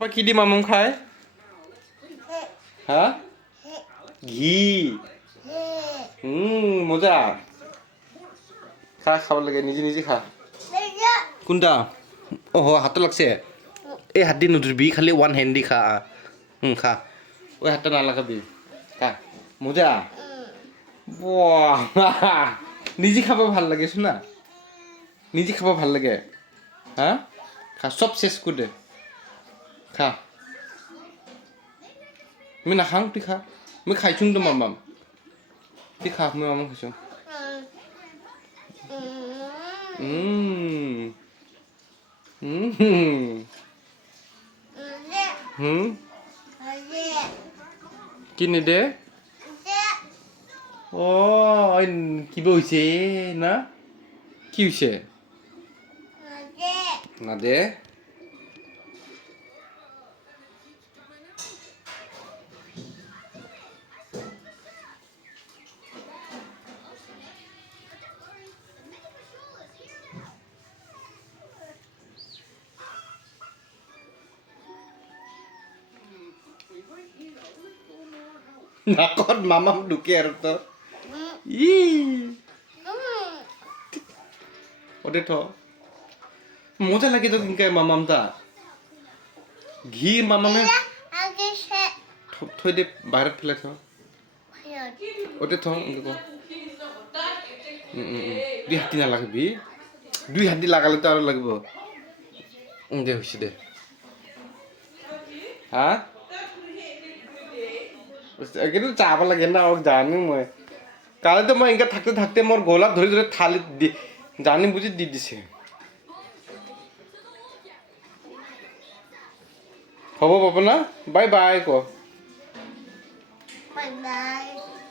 Papa কি দি মামুম খায় হা ঘি মজা খা খাব লাগে নিজে নিজে খা কোনটা অহ হাতত লাগছে এই হাত দি নুধুবি খালি ওৱান হেণ্ড দি খা খা ওই হাতটা নালাগাবি খা মজা নিজে খাব ভাল লাগে শুনা নিজে খাব ভাল লাগে হা খা চব চেছ কৰি দে খা মই নাখাওঁ তুই খা মই খাইছোঁ তো মামাম তুই খা মই মামাম খাইছোঁ কি নিদে অ' কিবা হৈছে না কি হৈছে নাদে নাকত মামাম ঢুকে আৰু তো ওতে থ মজা লাগে তো কিনকে মামাম তা ঘি মামামে থৈ দে বাহিৰত পেলাই থ ওতে থ দুই হাতী নালাগিবি দুই হাতী লাগালে তো আৰু লাগিব দে হৈছে দে হা কিন্তু চাব লাগে না আৰু জানো মই কালিতো মই এনেকৈ থাকতে থাকতে মোৰ গলাত ধৰি ধৰি থালিত দি জানি বুজি দি দিছে হ'ব পাপনা বাই বাই ক Bye bye.